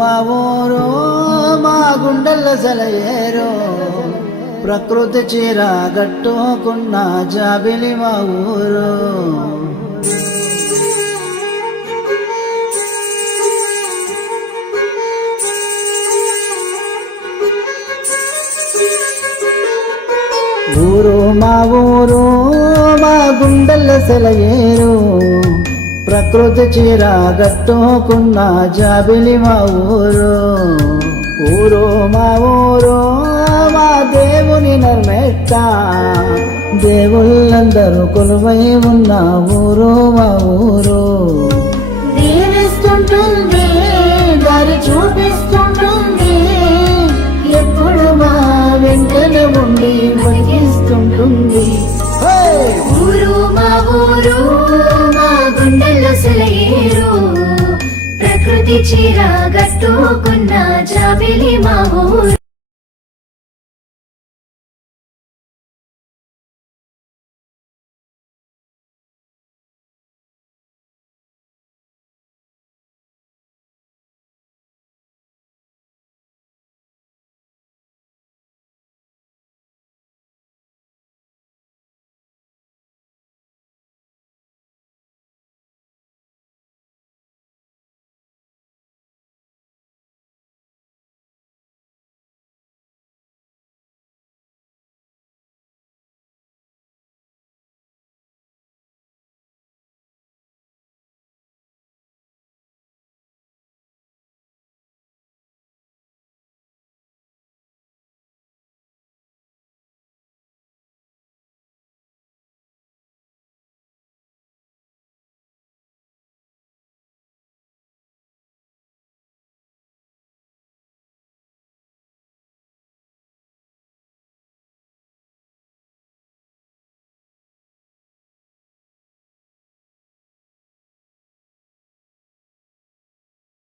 మా ఊరు మా గుండెల్ల సెలయేరు ప్రకృతి చీర గట్టుకున్న జాబిలి మా ఊరు. ఊరు మా ఊరు మా గుండెల్ల సెలయేరు ప్రకృతి చీర గట్టుకున్న జాబిలి మా ఊరు. ఊరు మా ఊరు మా దేవుని నర్మెట్ట దేవుళ్ళందరూ కొలువై ఉన్న ఊరు మా ఊరు. దీవిస్తుంటుంది దారి చూపిస్తుంటుంది ఎప్పుడు మా వెంటనే ఉండి వహిస్తుంటుంది. ఊరు మా ఊరు మా గుండెల్లో సెలయేరు ప్రకృతి చీర గట్టుకున్న జాబిలి మా ఊరు.